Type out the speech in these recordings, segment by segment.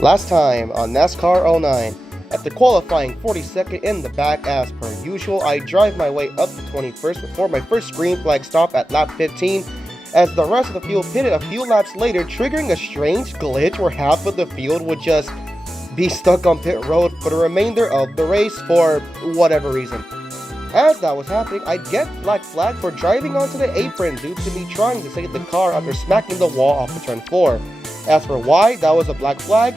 Last time on NASCAR '09, after qualifying 42nd in the back as per usual, I drive my way up to 21st before my first green flag stop at lap 15 as the rest of the field pitted a few laps later, triggering a strange glitch where half of the field would just be stuck on pit road for the remainder of the race for whatever reason. As that was happening, I'd get black flag for driving onto the apron due to me trying to save the car after smacking the wall off of turn 4. As for why that was a black flag,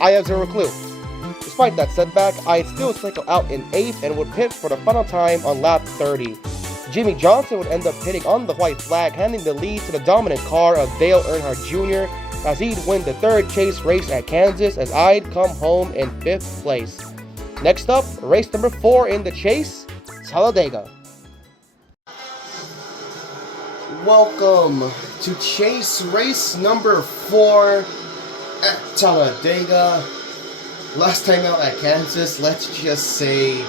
I have zero clue. Despite that setback, I'd still cycle out in 8th and would pit for the final time on lap 30. Jimmy Johnson would end up pitting on the white flag, handing the lead to the dominant car of Dale Earnhardt Jr. as he'd win the third chase race at Kansas as I'd come home in 5th place. Next up, race number 4 in the chase, Talladega. Welcome to chase race number 4 at Talladega. Last time out at Kansas, let's just say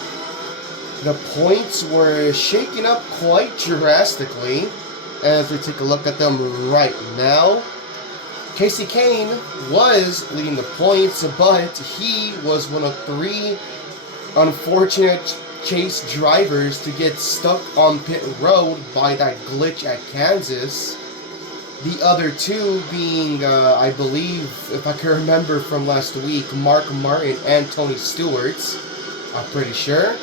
the points were shaken up quite drastically as we take a look at them right now. Casey Kane was leading the points, but he was one of 3 unfortunate chase drivers to get stuck on pit road by that glitch at Kansas. The other 2 being, I believe, if I can remember from last week, Mark Martin and Tony Stewart. I'm pretty sure.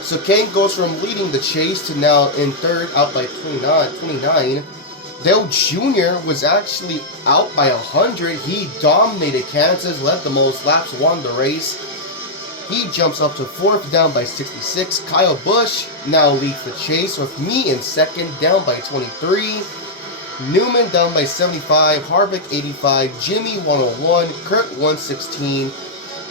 So Kane goes from leading the chase to now in 3rd, out by 29. Dale Jr. was actually out by 100. He dominated Kansas, led the most laps, won the race. He jumps up to 4th, down by 66. Kyle Busch now leads the chase with me in 2nd, down by 23. Newman down by 75. Harvick 85. Jimmy 101. Kurt 116.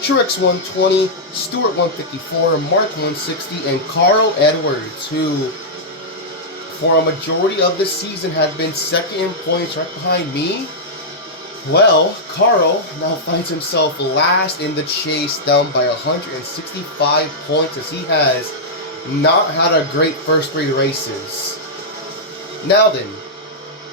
Truex 120. Stewart 154. Mark 160. And Carl Edwards, who for a majority of the season had been 2nd in points right behind me. Well, Carl now finds himself last in the chase, down by 165 points as he has not had a great first 3 races. Now then,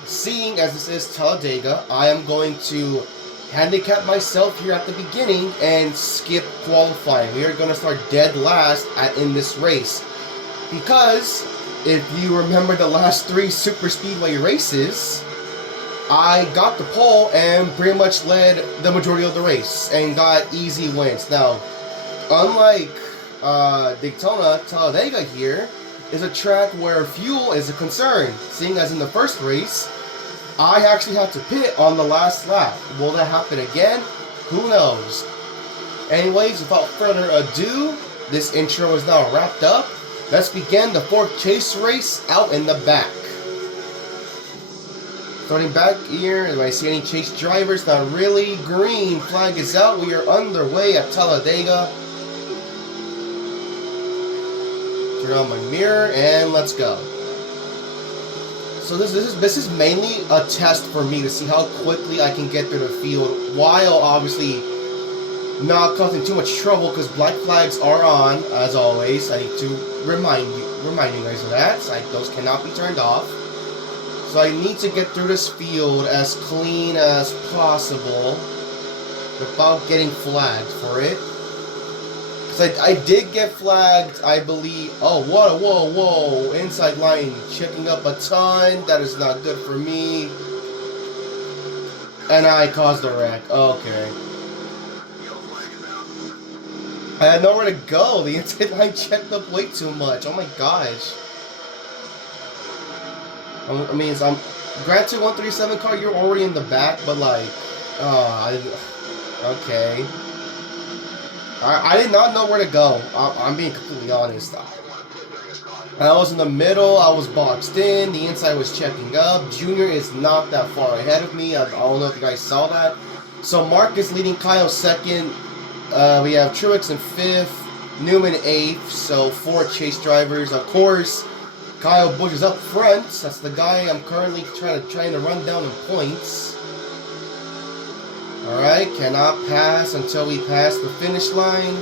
seeing as this is Talladega, I am going to handicap myself here at the beginning and skip qualifying. We are going to start dead last in this race. Because if you remember the last 3 Superspeedway races, I got the pole and pretty much led the majority of the race and got easy wins. Now, unlike Daytona, Talladega here is a track where fuel is a concern, seeing as in the first race, I actually had to pit on the last lap. Will that happen again? Who knows? Anyways, without further ado, this intro is now wrapped up. Let's begin the 4th chase race out in the back. Starting back here, if I see any chase drivers, not really. Green flag is out. We are underway at Talladega. Turn on my mirror and let's go. So this is mainly a test for me to see how quickly I can get through the field while obviously not causing too much trouble, because black flags are on as always. I need to remind you guys of that. Those cannot be turned off. So I need to get through this field as clean as possible without getting flagged for it. Because I did get flagged, I believe. Oh, whoa. Inside line checking up a ton. That is not good for me. And I caused a wreck. Okay. I had nowhere to go. The inside line checked up way too much. Oh my gosh. I mean, I'm granted 137 car, you're already in the back, but like, okay. I did not know where to go. I'm being completely honest. I was in the middle, I was boxed in, the inside was checking up. Junior is not that far ahead of me. I don't know if you guys saw that. So Mark is leading Kyle 2nd. We have Truex in 5th, Newman 8th, so 4 chase drivers. Of course, Kyle Busch is up front. That's the guy I'm currently trying to run down in points. Alright, cannot pass until we pass the finish line.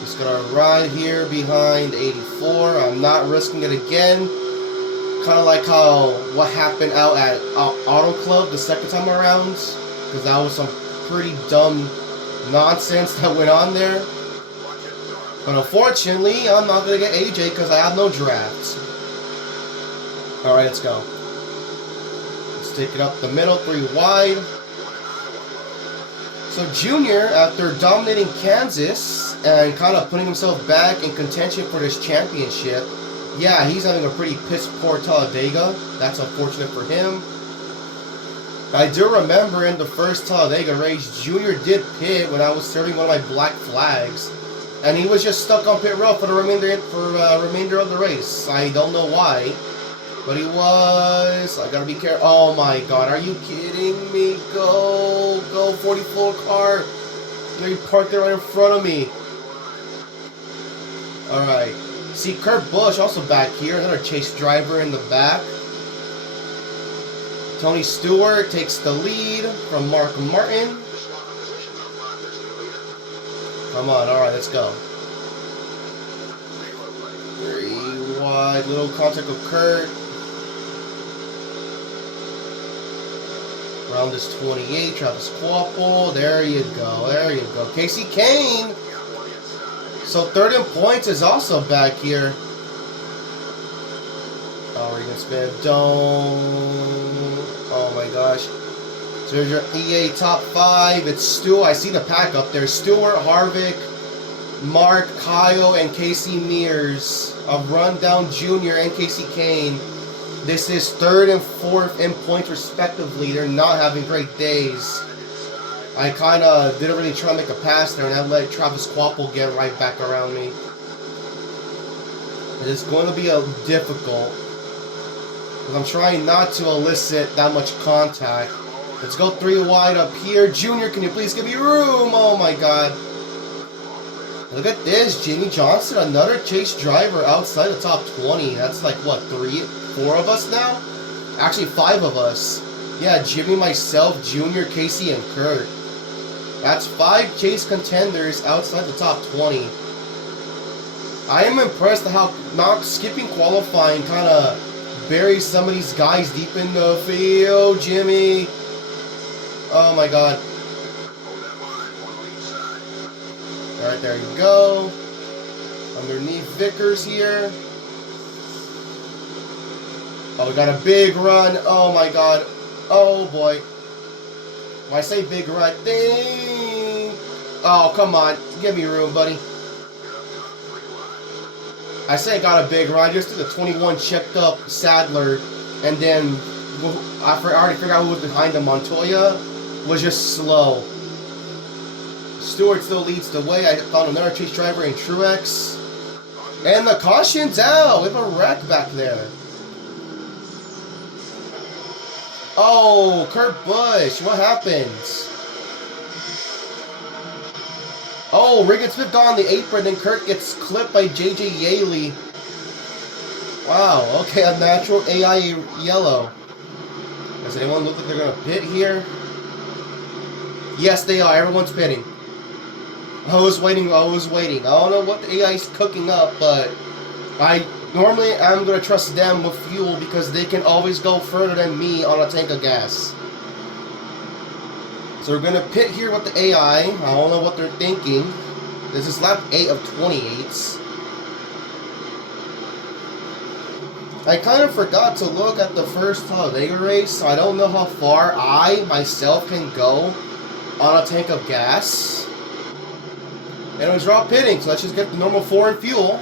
Just gonna ride here behind 84. I'm not risking it again. Kind of like how what happened out at Auto Club the second time around, because that was some pretty dumb nonsense that went on there. But unfortunately, I'm not going to get AJ because I have no drafts. Alright, let's go. Let's take it up the middle, 3 wide. So Junior, after dominating Kansas and kind of putting himself back in contention for this championship, yeah, he's having a pretty piss-poor Talladega. That's unfortunate for him. I do remember in the first Talladega race, Junior did pit when I was serving one of my black flags. And he was just stuck on pit road for the remainder of the race. I don't know why. But he was. I gotta be careful. Oh my god, are you kidding me? Go. Go, 44 car. You parked there right in front of me. Alright. See, Kurt Busch also back here. Another chase driver in the back. Tony Stewart takes the lead from Mark Martin. Come on, alright, let's go. 3 wide, little contact with Kurt. Round is 28, Travis Quapple. There you go, there you go. Casey Kane. So third in points is also back here. Oh, Regan Smith, don't. Oh my gosh. So here's your EA top 5. It's Stu. I see the pack up there. Stewart, Harvick, Mark, Kyle, and Casey Mears. A rundown Junior and Casey Kane. This is 3rd and 4th in points respectively. They're not having great days. I kind of didn't really try to make a pass there, and I let Travis Quapple get right back around me. It's going to be difficult. Because I'm trying not to elicit that much contact. Let's go 3 wide up here. Junior, can you please give me room? Oh my god. Look at this. Jamie Johnson, another chase driver outside the top 20. That's like, what, 4 of us now? Actually, 5 of us. Yeah, Jimmy, myself, Junior, Casey, and Kurt. That's 5 chase contenders outside the top 20. I am impressed at how not skipping qualifying kind of buries some of these guys deep in the field. Jimmy. Oh my god. Alright, there you go. Underneath Vickers here. Oh, we got a big run. Oh my god. Oh boy. When I say big run, ding. Oh, come on. Give me room, buddy. I say I got a big run. I just did the 21 checked up Sadler. And then I already figured out who was behind him. Montoya was just slow. Stewart still leads the way. I found another chase driver in Truex. And the caution's out. We have a wreck back there. Oh, Kurt Busch. What happened? Oh, Regan Smith got on the apron, then Kurt gets clipped by JJ Yaley. Wow, okay, a natural AI yellow. Does anyone look like they're going to pit here? Yes, they are. Everyone's pitting. I was waiting. I don't know what the AI is cooking up, but I normally am going to trust them with fuel because they can always go further than me on a tank of gas. So we're going to pit here with the AI. I don't know what they're thinking. This is lap 8 of 28. I kind of forgot to look at the first Talladega race, so I don't know how far I, myself, can go on a tank of gas. And it was raw pitting, so let's just get the normal 4 in fuel.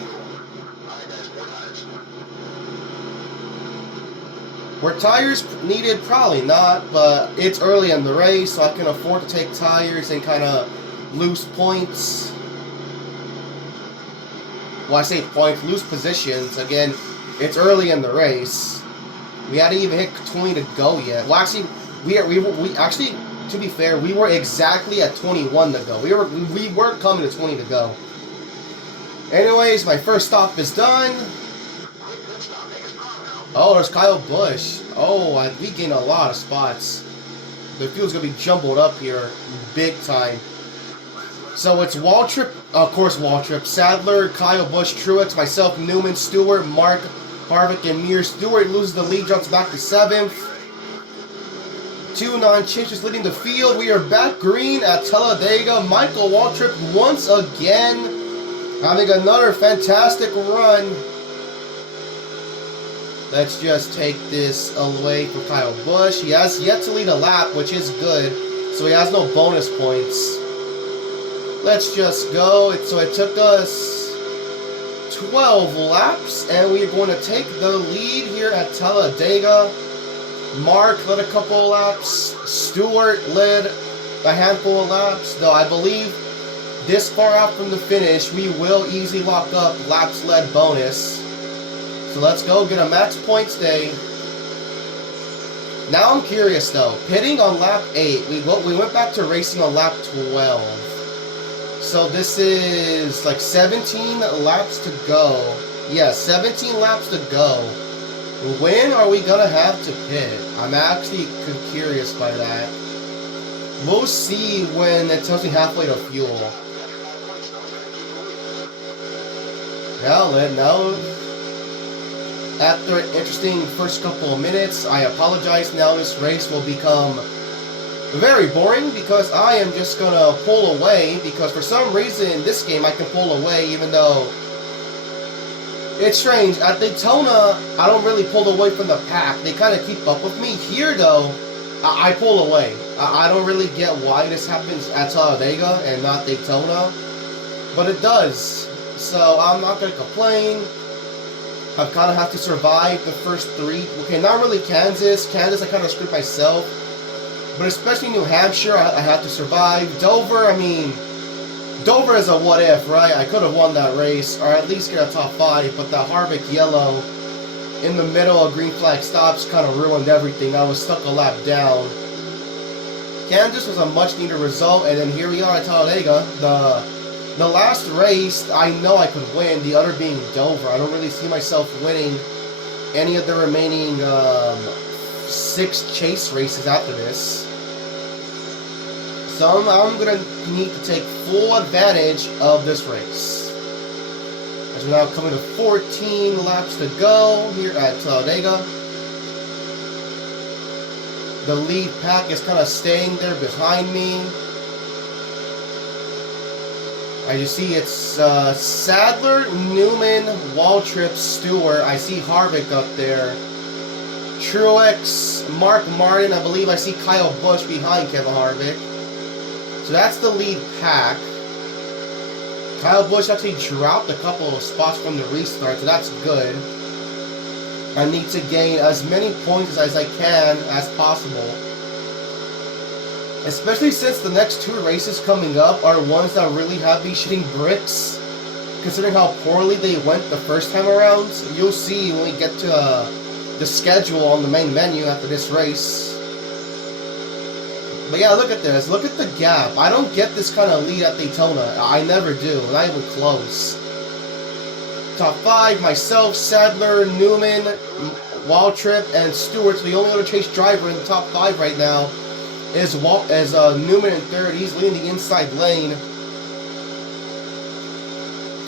Were tires needed? Probably not, but it's early in the race, so I can afford to take tires and kind of lose points. Well, I say points, lose positions. Again, it's early in the race. We hadn't even hit 20 to go yet. Well, actually, we actually, to be fair, we were exactly at 21 to go. We weren't coming to 20 to go. Anyways, my first stop is done. Oh, there's Kyle Busch. Oh, we gained a lot of spots. The field's going to be jumbled up here big time. So it's Waltrip, of course Waltrip, Sadler, Kyle Busch, Truex, myself, Newman, Stewart, Mark, Harvick and Mir. Stewart loses the lead, jumps back to 7th. 2 non-changes leading the field. We are back green at Talladega. Michael Waltrip once again having another fantastic run. Let's just take this away from Kyle Busch. He has yet to lead a lap, which is good, so he has no bonus points. Let's just go. So it took us 12 laps, and we're going to take the lead here at Talladega. Mark led a couple of laps. Stewart led a handful of laps, though I believe this far out from the finish, we will easily lock up laps led bonus. So let's go get a max points day. Now I'm curious though, pitting on lap 8, we went back to racing on lap 12. So this is like 17 laps to go. Yeah, 17 laps to go. When are we gonna have to pit? I'm actually curious by that. We'll see when it tells me halfway to fuel. Now, after an interesting first couple of minutes, I apologize. Now this race will become very boring because I am just gonna pull away, because for some reason in this game I can pull away even though it's strange. At Daytona, I don't really pull away from the pack. They kind of keep up with me. Here, though, I pull away. I don't really get why this happens at Talladega and not Daytona, but it does. So I'm not going to complain. I kind of have to survive the first 3. Okay, not really Kansas. Kansas, I kind of screwed myself. But especially New Hampshire, I have to survive. Dover, I mean, Dover is a what if, right? I could have won that race, or at least get a top 5, but that Harvick yellow in the middle of green flag stops kind of ruined everything. I was stuck a lap down. Kansas was a much needed result, and then here we are at Talladega. The last race, I know I could win, the other being Dover. I don't really see myself winning any of the remaining 6 chase races after this. So I'm going to need to take full advantage of this race. As we're now coming to 14 laps to go here at Talladega. The lead pack is kind of staying there behind me. As you see, it's Sadler, Newman, Waltrip, Stewart. I see Harvick up there. Truex, Mark Martin. I believe I see Kyle Busch behind Kevin Harvick. So that's the lead pack. Kyle Busch actually dropped a couple of spots from the restart, so that's good. I need to gain as many points as I can as possible. Especially since the next 2 races coming up are ones that really have me shitting bricks. Considering how poorly they went the first time around. You'll see when we get to the schedule on the main menu after this race. But yeah, look at this. Look at the gap. I don't get this kind of lead at Daytona. I never do. Not even close. Top 5, myself, Sadler, Newman, Waltrip, and Stewart. So the only other chase driver in the top 5 right now is Newman in 3rd. He's leading the inside lane.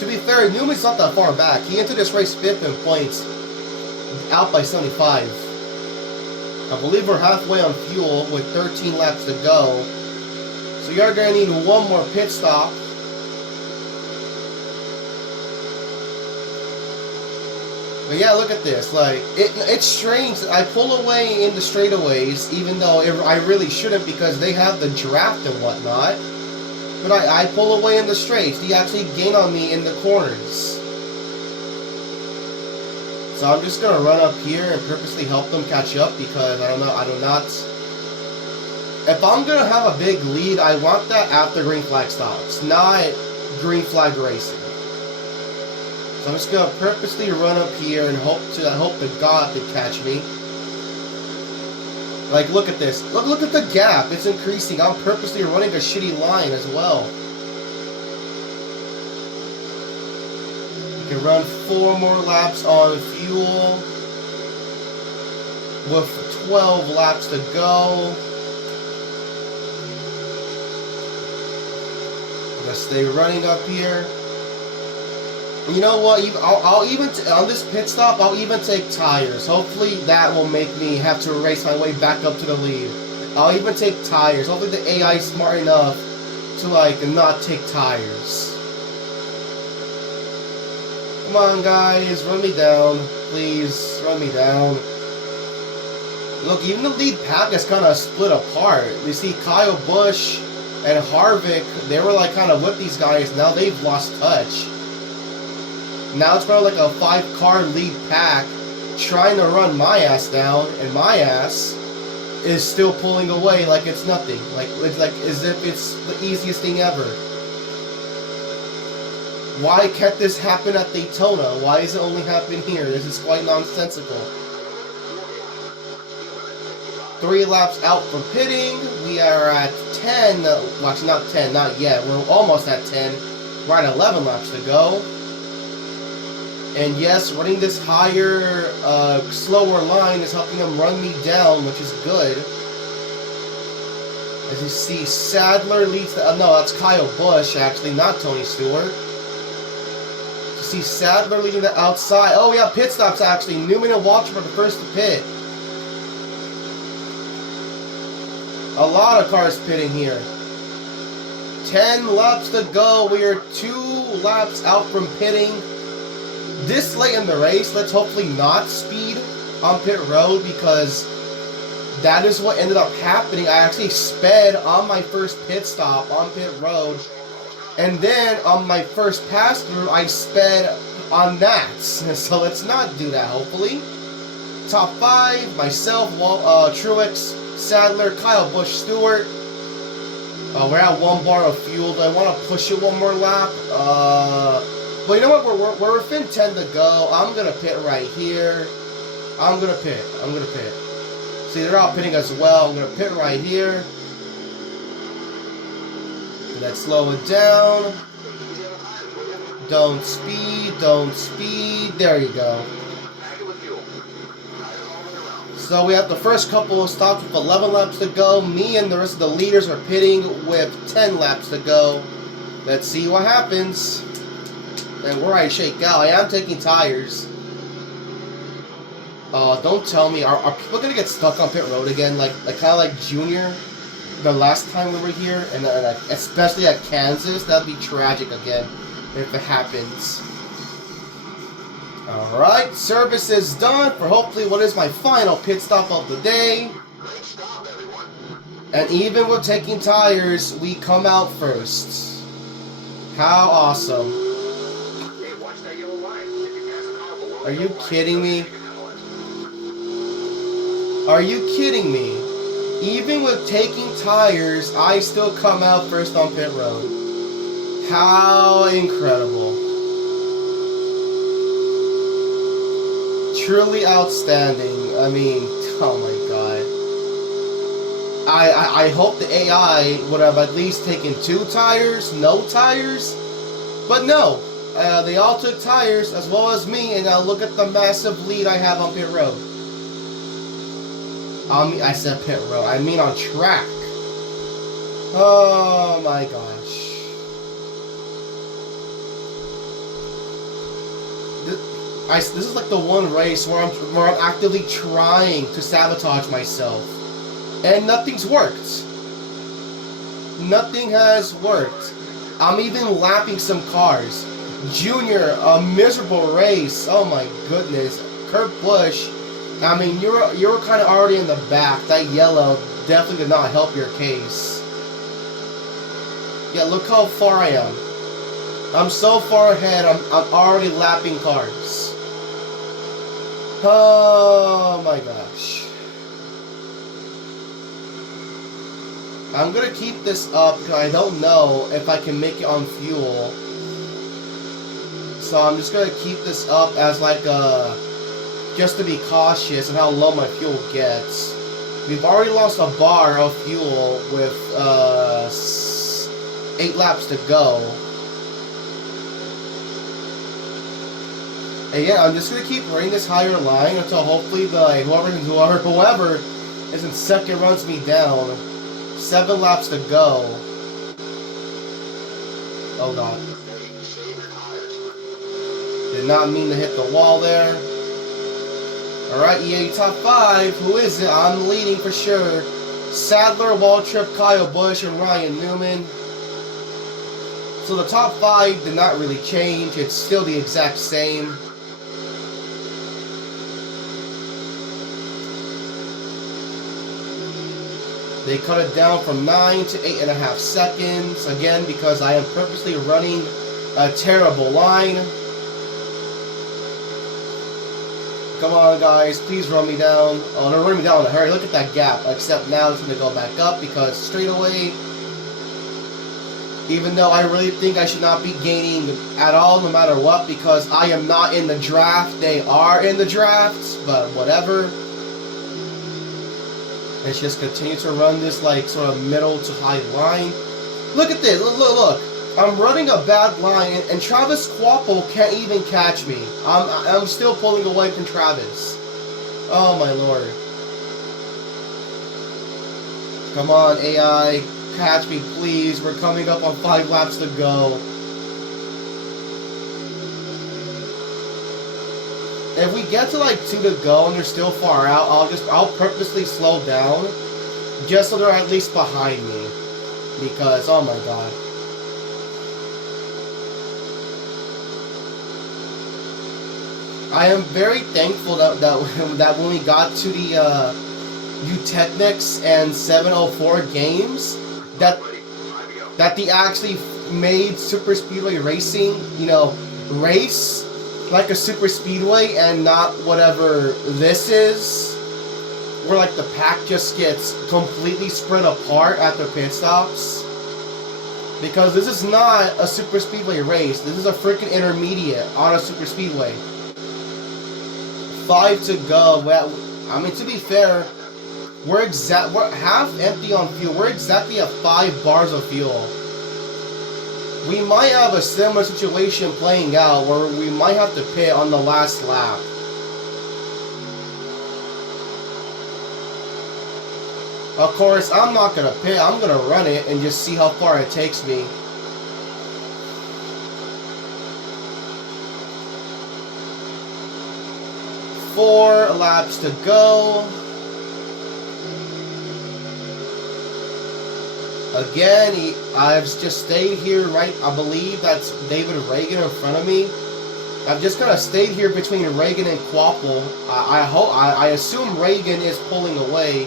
To be fair, Newman's not that far back. He entered this race 5th in points, out by 75. I believe we're halfway on fuel with 13 laps to go. So you're going to need one more pit stop. But yeah, look at this. Like, it's strange. I pull away in the straightaways, even though I really shouldn't because they have the draft and whatnot. But I pull away in the straights. They actually gain on me in the corners. So I'm just going to run up here and purposely help them catch up because I do not. If I'm going to have a big lead, I want that after green flag stops, not green flag racing. So I'm just going to purposely run up here and hope to God they catch me. Like, look at this. Look at the gap. It's increasing. I'm purposely running a shitty line as well. Can run 4 more laps on fuel with 12 laps to go. I'm gonna stay running up here. You know what? I'll even on this pit stop. I'll even take tires. Hopefully that will make me have to race my way back up to the lead. I'll even take tires. Hopefully the AI is smart enough to like not take tires. Come on, guys, run me down, please. Run me down. Look, even the lead pack is kind of split apart. You see, Kyle Busch and Harvick, they were like kind of with these guys. Now they've lost touch. Now it's probably like a 5-car lead pack trying to run my ass down, and my ass is still pulling away like it's nothing. Like it's like as if it's the easiest thing ever. Why can't this happen at Daytona? Why is it only happening here? This is quite nonsensical. 3 laps out from pitting. We are at 10. Well, actually not 10, not yet. We're almost at 10. We're at 11 laps to go. And yes, running this higher, slower line is helping him run me down, which is good. As you see, Sadler leads the... no, that's Kyle Busch, actually, not Tony Stewart. You see Sadler leading the outside. Oh, we have pit stops, actually. Newman and Waltrip are the first to pit. A lot of cars pitting here. 10 laps to go. We are 2 laps out from pitting. This late in the race, let's hopefully not speed on pit road, because that is what ended up happening. I actually sped on my first pit stop on pit road, and then on my first pass through, I sped on that. So let's not do that, hopefully. Top 5, myself, Truex, Sadler, Kyle Busch, Stewart. We're at 1 bar of fuel. Do I want to push it 1 more lap? But you know what? We're within 10 to go. I'm gonna pit right here. I'm gonna pit. See, they're all pitting as well. I'm gonna pit right here. Let's slow it down. Don't speed. Don't speed. There you go. So we have the first couple of stops with 11 laps to go. Me and the rest of the leaders are pitting with 10 laps to go. Let's see what happens. And where I shake out, I am taking tires. Don't tell me, are people gonna get stuck on pit road again, like kind of like Junior, the last time we were here, and especially at Kansas? That'd be tragic again if it happens. All right, service is done for hopefully what is my final pit stop of the day. And even with taking tires, we come out first. How awesome. Are you kidding me? Are you kidding me? Even with taking tires, I still come out first on pit road. How incredible. Truly outstanding. I mean, oh my god. I hope the AI would have at least taken 2 tires, no tires, but no. They all took tires, as well as me, and now look at the massive lead I have on pit road. I said pit road, I mean on track. Oh my gosh. This is like the one race where I'm actively trying to sabotage myself. And nothing's worked. Nothing has worked. I'm even lapping some cars. Junior, a miserable race. Oh my goodness. Kurt Busch, I mean, you were kind of already in the back. That yellow definitely did not help your case. Yeah, look how far I am. I'm so far ahead, I'm already lapping cars. Oh my gosh. I'm gonna keep this up because I don't know if I can make it on fuel. So I'm just gonna keep this up as like just to be cautious on how low my fuel gets. We've already lost a bar of fuel with 8 laps to go. And yeah, I'm just gonna keep running this higher line until hopefully the whoever is in second runs me down. 7 laps to go. Oh god. Did not mean to hit the wall there. Alright, EA top 5. Who is it? I'm leading for sure. Sadler, Waltrip, Kyle Busch, and Ryan Newman. So the top 5 did not really change. It's still the exact same. They cut it down from 9 to 8.5 seconds. Again, because I am purposely running a terrible line. Come on, guys. Please run me down. Oh, they're running me down in a hurry. Look at that gap. Except now it's going to go back up because straight away, even though I really think I should not be gaining at all no matter what because I am not in the draft. They are in the draft, but whatever. Let's just continue to run this like sort of middle to high line. Look at this. Look. I'm running a bad line, and Travis Quapple can't even catch me. I'm still pulling away from Travis. Oh my lord. Come on, AI. Catch me, please. We're coming up on 5 laps to go. If we get to like 2 to go and they're still far out, I'll purposely slow down just so they're at least behind me. Because, oh my god. I am very thankful that when we got to the Utechnics and 704 games, that they actually made Super Speedway racing, you know, race like a Super Speedway and not whatever this is, where like the pack just gets completely spread apart at their pit stops. Because this is not a Super Speedway race. This is a freaking intermediate on a Super Speedway. 5 to go. Well, I mean, to be fair, we're half empty on fuel. We're exactly at 5 bars of fuel. We might have a similar situation playing out where we might have to pit on the last lap. Of course, I'm not going to pit. I'm going to run it and just see how far it takes me. Four laps to go. Again, I've just stayed here, right? I believe that's David Reagan in front of me. I've just kind of stayed here between Reagan and Quapple. I assume Reagan is pulling away,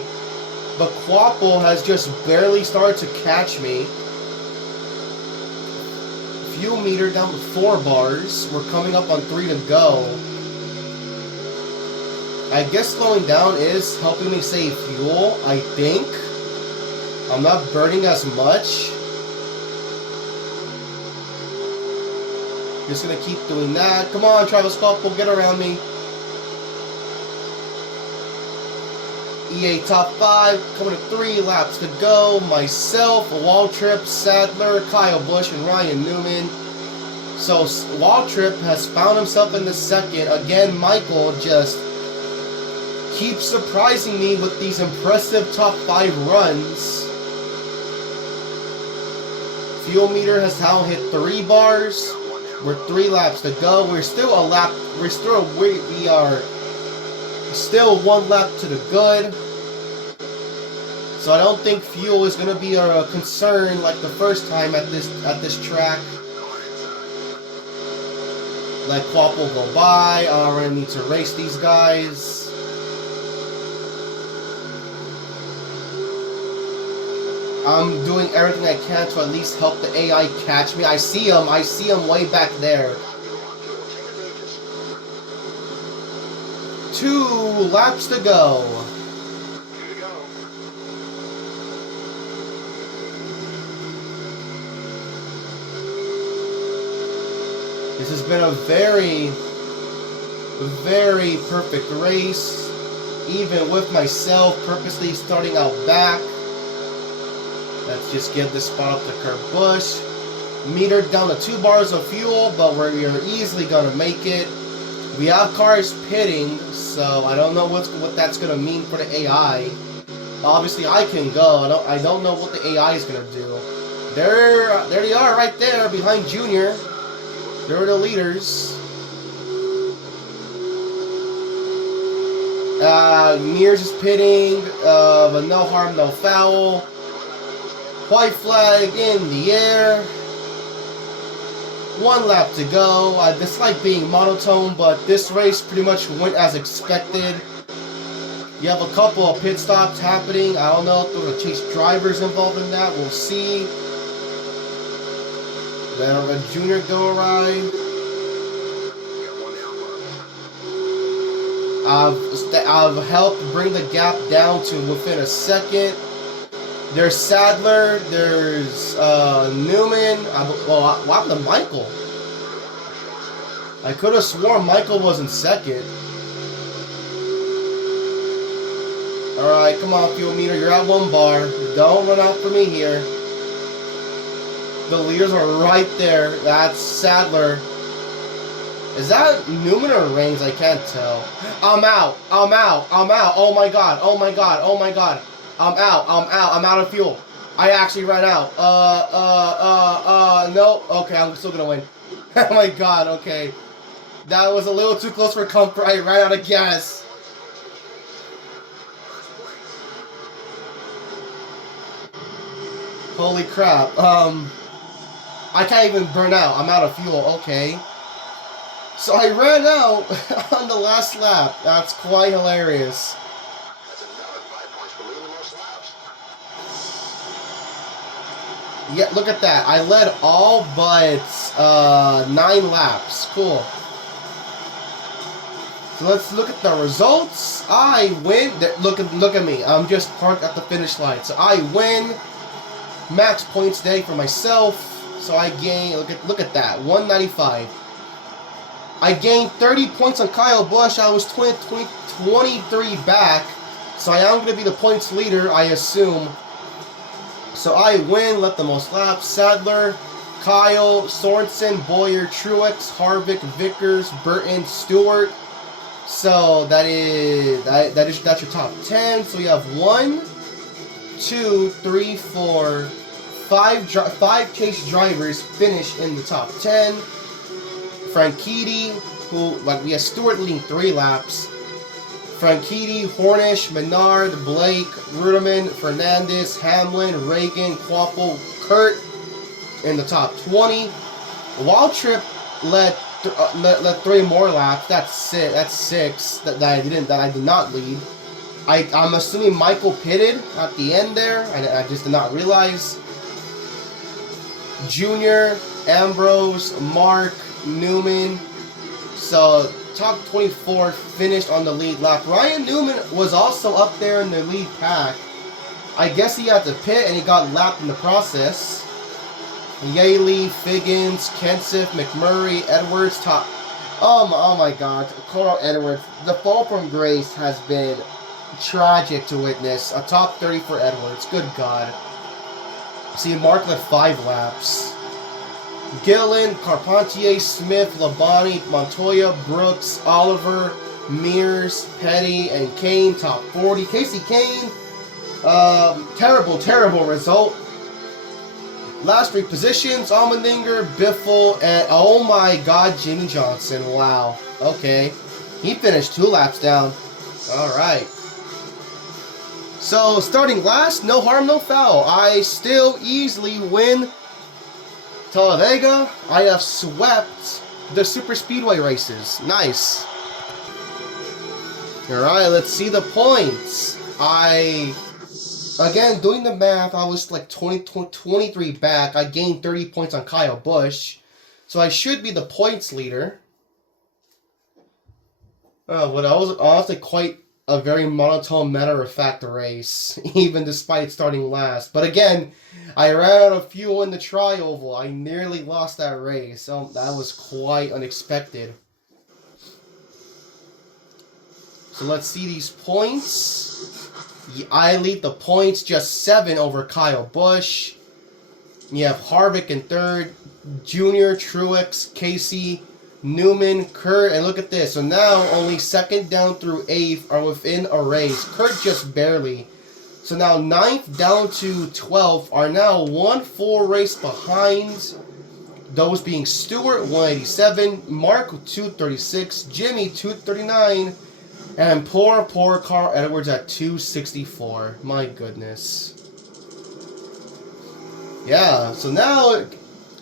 but Quapple has just barely started to catch me. Fuel meter down to 4 bars. We're coming up on 3 to go. I guess slowing down is helping me save fuel, I think. I'm not burning as much. Just gonna keep doing that. Come on, Travis Quapple, get around me. EA top 5, coming to 3 laps to go. Myself, Waltrip, Sadler, Kyle Busch, and Ryan Newman. So Waltrip has found himself in the second. Again, Michael just keeps surprising me with these impressive top 5 runs. Fuel meter has now hit 3 bars. We're 3 laps to go. We're still a lap. We are still 1 lap to the good. So I don't think fuel is going to be a concern like the first time at this track. Let Quapple go by. I already need to race these guys. I'm doing everything I can to at least help the AI catch me. I see him way back there. 2 laps to go. This has been a very, very perfect race. Even with myself purposely starting out back. Let's just give this spot up to Kurt Busch. Metered down to 2 bars of fuel, but we are easily going to make it. We have cars pitting, so I don't know what that's going to mean for the AI. Obviously, I can go. I don't know what the AI is going to do. There they are right there behind Junior. They're the leaders. Mears is pitting, but no harm, no foul. White flag in the air. 1 lap to go. I dislike being monotone, but this race pretty much went as expected. You have a couple of pit stops happening. I don't know if there were chase drivers involved in that. We'll see. Then a junior go ride. I've helped bring the gap down to within a second. There's Sadler. There's Newman. What happened to Michael? I could have sworn Michael was in second. Alright, come on, fuel meter. You're at 1 bar. Don't run out for me here. The leaders are right there. That's Sadler. Is that Newman or Reigns? I can't tell. I'm out. I'm out. I'm out. Oh my god. Oh my god. Oh my god. I'm out. I'm out. I'm out of fuel. I actually ran out. No. Okay, I'm still gonna win. Oh my god. Okay. That was a little too close for comfort. I ran out of gas. Holy crap. I can't even burn out. I'm out of fuel. Okay. So I ran out on the last lap. That's quite hilarious. Yeah, look at that. I led all but 9 laps. Cool. So let's look at the results. I win. Look at me. I'm just parked at the finish line. So I win. Max points day for myself. So I gain. Look at that. 195. I gained 30 points on Kyle Busch. I was 23 back. So I am going to be the points leader, I assume. So I win, let the most laps. Sadler, Kyle, Sorensen, Boyer, Truex, Harvick, Vickers, Burton, Stewart. So that's your top 10. So you have 1, 2, 3, 4, 5 chase drivers finish in the top 10. Franchitti, we have Stewart leading 3 laps. Franchitti, Hornish, Menard, Blake, Ruderman, Fernandez, Hamlin, Reagan, Quapple, Kurt in the top 20. Waltrip led 3 more laps. That's 6 that I did not lead. I'm assuming Michael pitted at the end there. I just did not realize. Junior, Ambrose, Mark, Newman. So top 24 finished on the lead lap. Ryan Newman was also up there in the lead pack. I guess he had to pit and he got lapped in the process. Yaley, Figgins, Kenseth, McMurray, Edwards, top. Oh my god. Carl Edwards. The fall from grace has been tragic to witness. A top 30 for Edwards. Good god. See, Mark led 5 laps. Gillen, Carpentier, Smith, Labonte, Montoya, Brooks, Oliver, Mears, Petty, and Kane, top 40. Casey Kane, terrible result. Last 3 positions, Allmendinger, Biffle, and oh my god, Jimmy Johnson. Wow. Okay. He finished 2 laps down. Alright. So, starting last, no harm, no foul. I still easily win Talladega. I have swept the Superspeedway races. Nice. Alright, let's see the points. Again, doing the math, I was like 23 back. I gained 30 points on Kyle Busch. So I should be the points leader. But I was honestly quite a very monotone, matter-of-fact race, even despite starting last. But again, I ran out of fuel in the tri-oval. I nearly lost that race. So that was quite unexpected. So let's see these points. I lead the points, just 7 over Kyle Busch. You have Harvick in 3rd, Junior, Truex, Casey, Newman, Kurt, and look at this. So now only 2nd down through 8th are within a race. Kurt just barely. So now 9th down to 12th are now 1 full race behind. Those being Stewart, 187, Mark, 236, Jimmy, 239, And poor Carl Edwards at 264. My goodness. Yeah, so now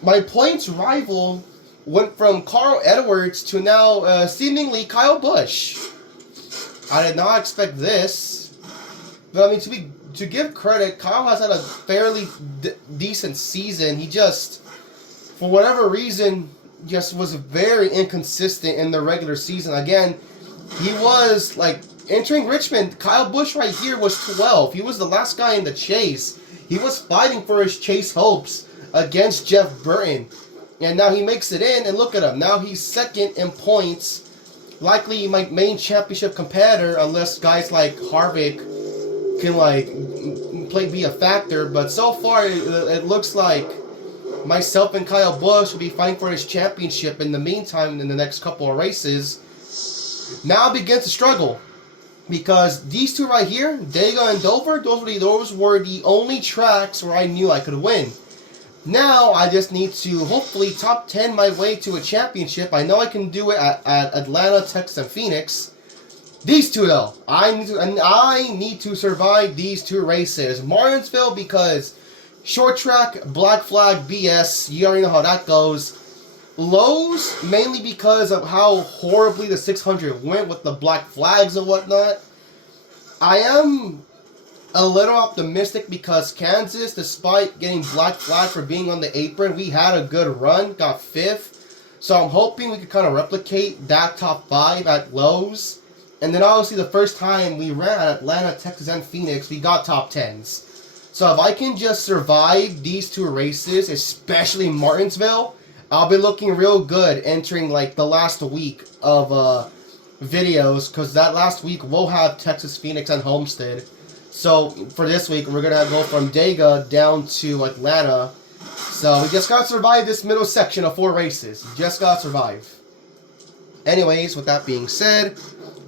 my points rival went from Carl Edwards to now seemingly Kyle Busch. I did not expect this. But I mean, to give credit, Kyle has had a fairly decent season. He just, for whatever reason, just was very inconsistent in the regular season. Again, he was like entering Richmond. Kyle Busch right here was 12. He was the last guy in the chase. He was fighting for his chase hopes against Jeff Burton. And now he makes it in, and look at him. Now he's second in points. Likely my main championship competitor, unless guys like Harvick can like be a factor. But so far, it looks like myself and Kyle Busch will be fighting for his championship in the meantime in the next couple of races. Now begins to struggle. Because these two right here, Dega and Dover, those were the only tracks where I knew I could win. Now I just need to hopefully top 10 my way to a championship. I know I can do it at Atlanta, Texas, and Phoenix. These two though, I need to survive these two races. Martinsville because short track, black flag, BS. You already know how that goes. Lowe's, mainly because of how horribly the 600 went with the black flags and whatnot. I am a little optimistic because Kansas, despite getting black flag for being on the apron, we had a good run, got 5th. So I'm hoping we can kind of replicate that top 5 at Lowe's. And then obviously the first time we ran at Atlanta, Texas, and Phoenix, we got top 10s. So if I can just survive these two races, especially Martinsville, I'll be looking real good entering like the last week of videos, because that last week we'll have Texas, Phoenix, and Homestead. So for this week we're gonna go from Dega down to Atlanta. So we just gotta survive this middle section of 4 races. Just gotta survive. Anyways, with that being said,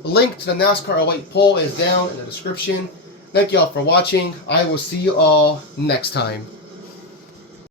link to the NASCAR 08 poll is down in the description. Thank you all for watching. I will see you all next time.